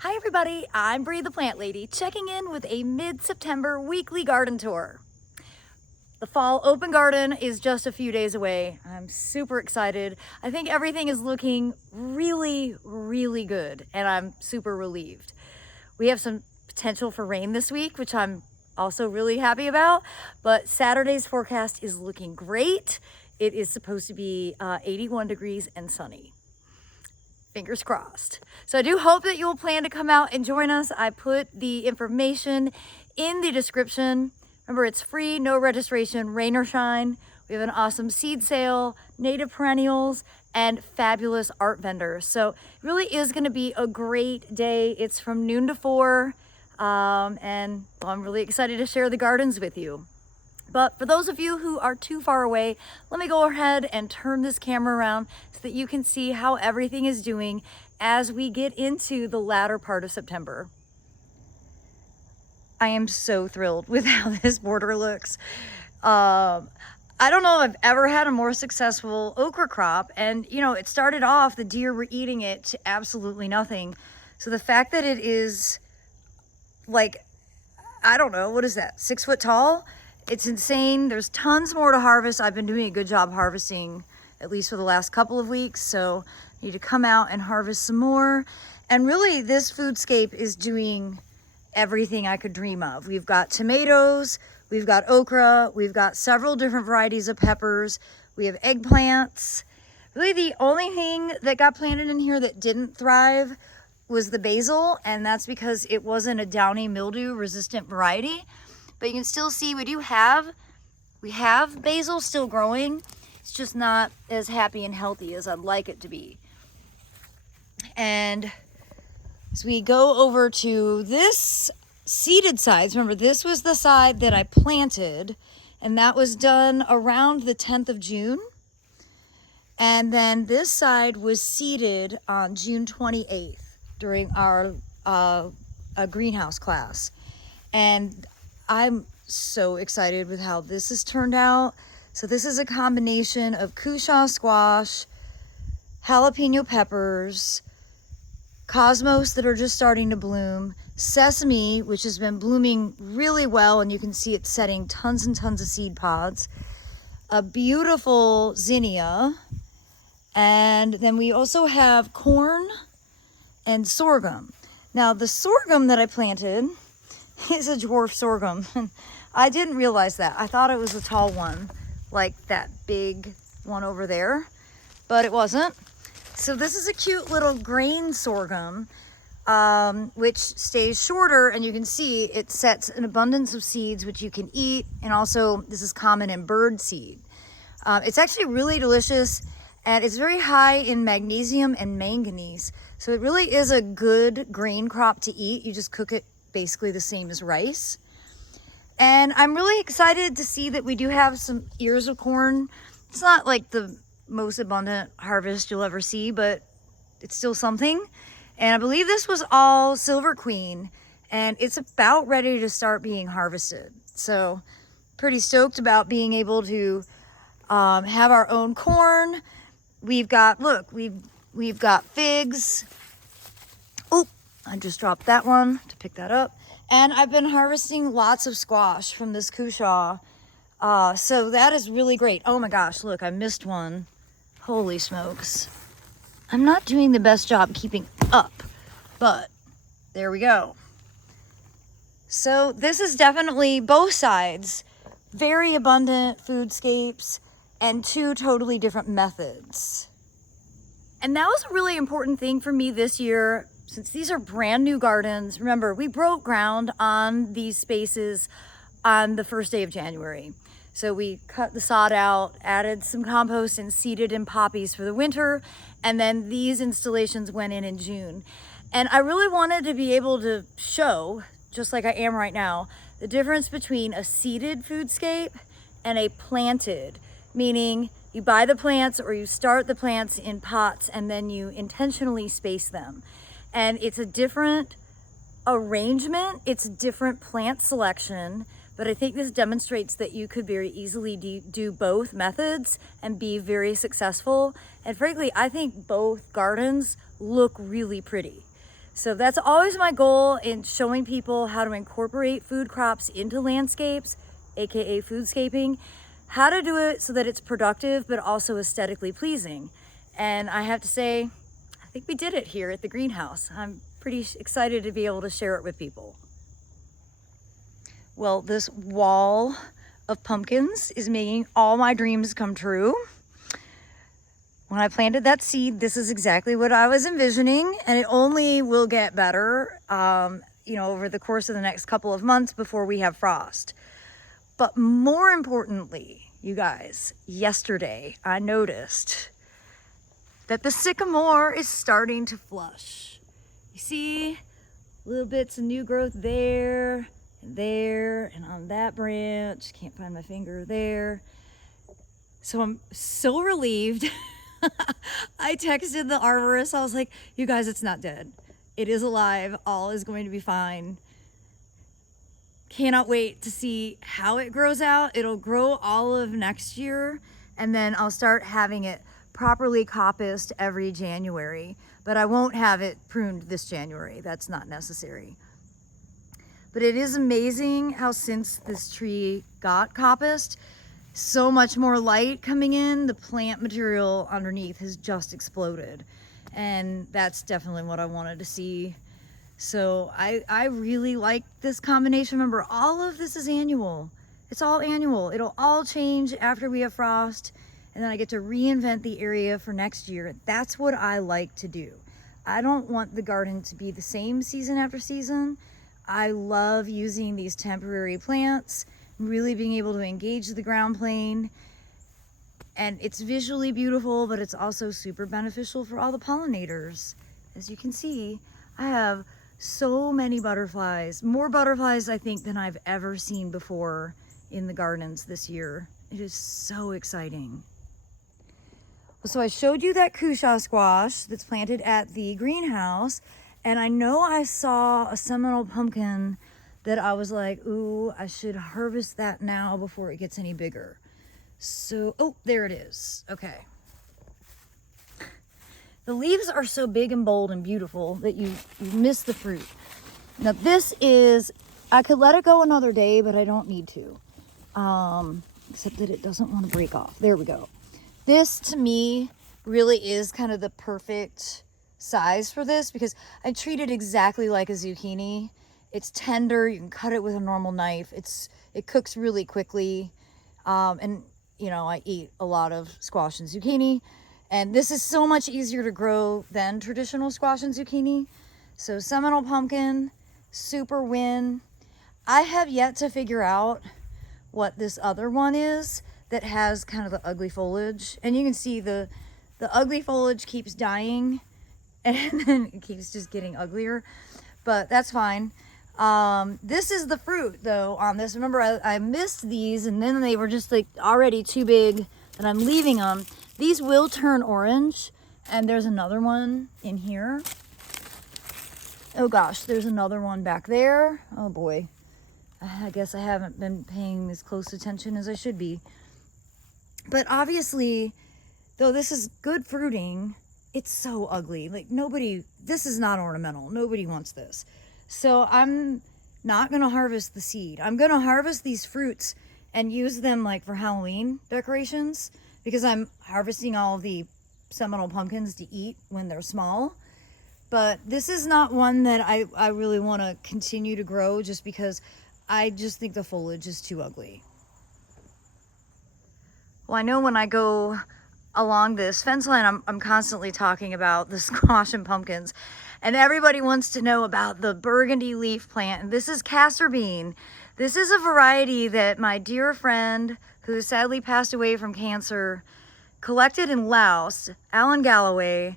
Hi everybody, I'm Bree the Plant Lady, checking in with a mid-September weekly garden tour. The fall open garden is just a few days away. I'm super excited. I think everything is looking really good, and I'm super relieved. We have some potential for rain this week, which I'm also really happy about, but Saturday's forecast is looking great. It is supposed to be 81 degrees and sunny. Fingers crossed. So I do hope that you will plan to come out and join us. I put the information in the description. Remember, it's free, no registration, rain or shine. We have an awesome seed sale, native perennials, and fabulous art vendors. So it really is going to be a great day. It's from noon to 4, and I'm really excited to share the gardens with you. But for those of you who are too far away, let me go ahead and turn this camera around so that you can see how everything is doing as we get into the latter part of September. I am so thrilled with how this border looks. I don't know if I've ever had a more successful okra crop, and you know, it started off, the deer were eating it to absolutely nothing. So the fact that it is like, I don't know, what is that, 6 foot tall? It's insane. There's tons more to harvest. I've been doing a good job harvesting, at least for the last couple of weeks. So I need to come out and harvest some more. And really, this foodscape is doing everything I could dream of. We've got tomatoes, we've got okra, we've got several different varieties of peppers, we have eggplants. Really, the only thing that got planted in here that didn't thrive was the basil, and that's because it wasn't a downy mildew resistant variety. But you can still see we have basil still growing. It's just not as happy and healthy as I'd like it to be. And as we go over to this seeded sides, remember this was the side that I planted, and that was done around the 10th of June. And then this side was seeded on June 28th during our greenhouse class. And I'm so excited with how this has turned out. So this is a combination of cushaw squash, jalapeno peppers, cosmos that are just starting to bloom, sesame, which has been blooming really well, and you can see it setting tons and tons of seed pods, a beautiful zinnia, and then we also have corn and sorghum. Now the sorghum that I planted is a dwarf sorghum. I didn't realize that. I thought it was a tall one, like that big one over there, but it wasn't. So this is a cute little grain sorghum, which stays shorter, and you can see it sets an abundance of seeds which you can eat, and also this is common in bird seed. It's actually really delicious, and it's very high in magnesium and manganese. So it really is a good grain crop to eat. You just cook it basically the same as rice. And I'm really excited to see that we do have some ears of corn. It's not like the most abundant harvest you'll ever see, but it's still something. And I believe this was all Silver Queen, and it's about ready to start being harvested. So pretty stoked about being able to have our own corn. We've got, look, we've got figs. Oh, I just dropped that one to pick that up. And I've been harvesting lots of squash from this cushaw. So that is really great. Oh my gosh, look, I missed one. Holy smokes. I'm not doing the best job keeping up, but there we go. So this is definitely both sides, very abundant foodscapes and two totally different methods. And that was a really important thing for me this year. Since these are brand new gardens, remember, we broke ground on these spaces on the first day of January. So we cut the sod out, added some compost, and seeded in poppies for the winter. And then these installations went in June. And I really wanted to be able to show, just like I am right now, the difference between a seeded foodscape and a planted, meaning you buy the plants or you start the plants in pots and then you intentionally space them. And it's a different arrangement, it's a different plant selection, but I think this demonstrates that you could very easily do both methods and be very successful. And frankly, I think both gardens look really pretty. So that's always my goal in showing people how to incorporate food crops into landscapes, aka foodscaping, how to do it so that it's productive but also aesthetically pleasing. And I have to say, I think we did it here at the greenhouse. I'm pretty excited to be able to share it with people. Well, this wall of pumpkins is making all my dreams come true. When I planted that seed, this is exactly what I was envisioning, and it only will get better, over the course of the next couple of months before we have frost. But more importantly, you guys, yesterday I noticed that the sycamore is starting to flush. You see little bits of new growth there, and on that branch. Can't find my finger there. So I'm so relieved. I texted the arborist. I was like, you guys, it's not dead. It is alive. All is going to be fine. Cannot wait to see how it grows out. It'll grow all of next year, and then I'll start having it properly coppiced every January. But I won't have it pruned this January. That's not necessary. But it is amazing how since this tree got coppiced, so much more light coming in, the plant material underneath has just exploded. And that's definitely what I wanted to see. So I really like this combination. Remember, all of this is annual. It's all annual. It'll all change after we have frost, and then I get to reinvent the area for next year. That's what I like to do. I don't want the garden to be the same season after season. I love using these temporary plants, really being able to engage the ground plane. And it's visually beautiful, but it's also super beneficial for all the pollinators. As you can see, I have so many butterflies, more butterflies I think than I've ever seen before in the gardens this year. It is so exciting. So I showed you that cushaw squash that's planted at the greenhouse, and I know I saw a Seminole pumpkin that I was like, ooh, I should harvest that now before it gets any bigger. So, oh, there it is. Okay. The leaves are so big and bold and beautiful that you miss the fruit. Now this is, I could let it go another day, but I don't need to. Except that it doesn't want to break off. There we go. This to me really is kind of the perfect size for this because I treat it exactly like a zucchini. It's tender. You can cut it with a normal knife. It cooks really quickly. And I eat a lot of squash and zucchini. And this is so much easier to grow than traditional squash and zucchini. So Seminole pumpkin, super win. I have yet to figure out what this other one is that has kind of the ugly foliage. And you can see the ugly foliage keeps dying and then it keeps just getting uglier. But that's fine. This is the fruit though on this. Remember, I missed these and then they were just like already too big that I'm leaving them. These will turn orange, and there's another one in here. Oh gosh, there's another one back there. Oh boy. I guess I haven't been paying as close attention as I should be. But obviously, though this is good fruiting, it's so ugly. Like this is not ornamental. Nobody wants this. So I'm not gonna harvest the seed. I'm gonna harvest these fruits and use them like for Halloween decorations, because I'm harvesting all of the Seminole pumpkins to eat when they're small. But this is not one that I really want to continue to grow just because I just think the foliage is too ugly. Well, I know when I go along this fence line, I'm constantly talking about the squash and pumpkins. And everybody wants to know about the burgundy leaf plant. And this is castor bean. This is a variety that my dear friend, who sadly passed away from cancer, collected in Laos, Alan Galloway,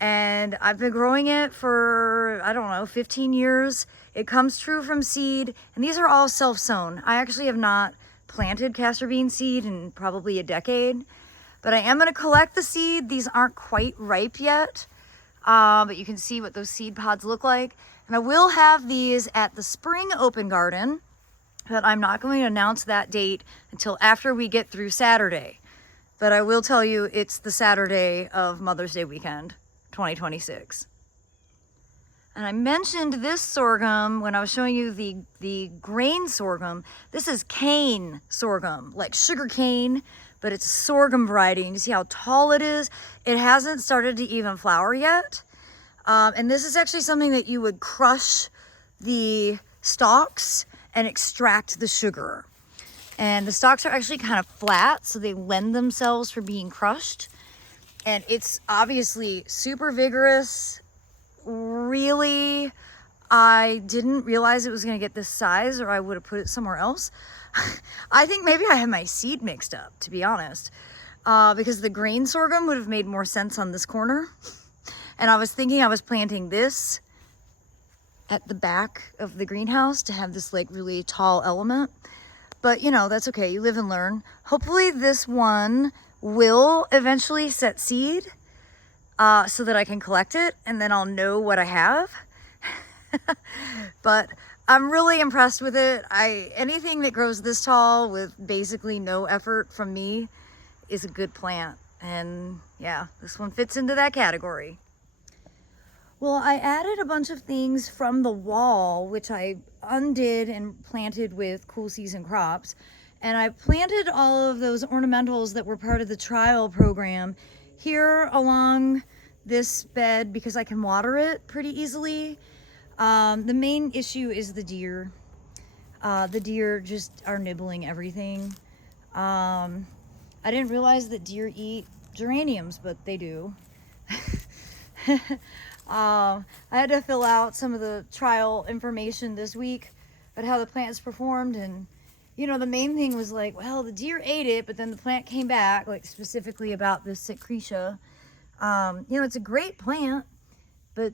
and I've been growing it for, 15 years. It comes true from seed, and these are all self-sown. I actually have not planted castor bean seed in probably a decade, but I am going to collect the seed. These aren't quite ripe yet, but you can see what those seed pods look like. And I will have these at the spring open garden, but I'm not going to announce that date until after we get through Saturday. But I will tell you it's the Saturday of Mother's Day weekend, 2026. And I mentioned this sorghum when I was showing you the grain sorghum. This is cane sorghum, like sugar cane, but it's a sorghum variety. And you see how tall it is? It hasn't started to even flower yet. And this is actually something that you would crush the stalks and extract the sugar. And the stalks are actually kind of flat, so they lend themselves for being crushed. And it's obviously super vigorous. Really, I didn't realize it was going to get this size, or I would have put it somewhere else. I think maybe I had my seed mixed up, to be honest, because the grain sorghum would have made more sense on this corner. And I was thinking I was planting this at the back of the greenhouse to have this like really tall element. But you know, that's okay. You live and learn. Hopefully this one will eventually set seed so that I can collect it and then I'll know what I have. But I'm really impressed with it. Anything that grows this tall with basically no effort from me is a good plant. And yeah, this one fits into that category. Well, I added a bunch of things from the wall, which I undid and planted with cool season crops. And I planted all of those ornamentals that were part of the trial program here along this bed because I can water it pretty easily. The main issue is the deer. The deer just are nibbling everything. I didn't realize that deer eat geraniums, but they do. I had to fill out some of the trial information this week about how the plants performed, and you know, the main thing was like, well, the deer ate it, but then the plant came back, like specifically about this Secretia. You know, it's a great plant, but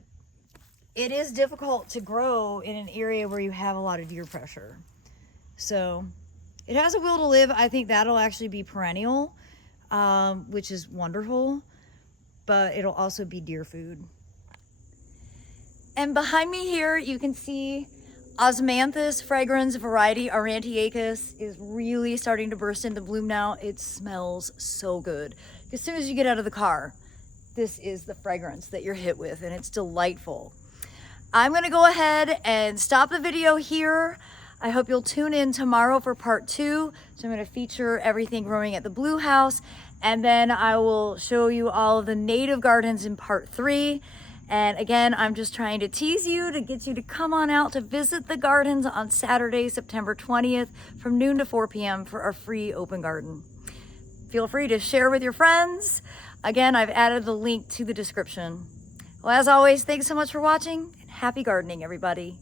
it is difficult to grow in an area where you have a lot of deer pressure. So it has a will to live. I think that'll actually be perennial, which is wonderful, but it'll also be deer food. And behind me here, you can see Osmanthus fragrans variety Aurantiacus is really starting to burst into bloom now. It smells so good. As soon as you get out of the car, this is the fragrance that you're hit with, and it's delightful. I'm gonna go ahead and stop the video here. I hope you'll tune in tomorrow for part 2. So I'm gonna feature everything growing at the Blue House, and then I will show you all of the native gardens in part 3. And again, I'm just trying to tease you to get you to come on out to visit the gardens on Saturday, September 20th from noon to 4 p.m. for our free open garden. Feel free to share with your friends. Again, I've added the link to the description. Well, as always, thanks so much for watching, and happy gardening, everybody.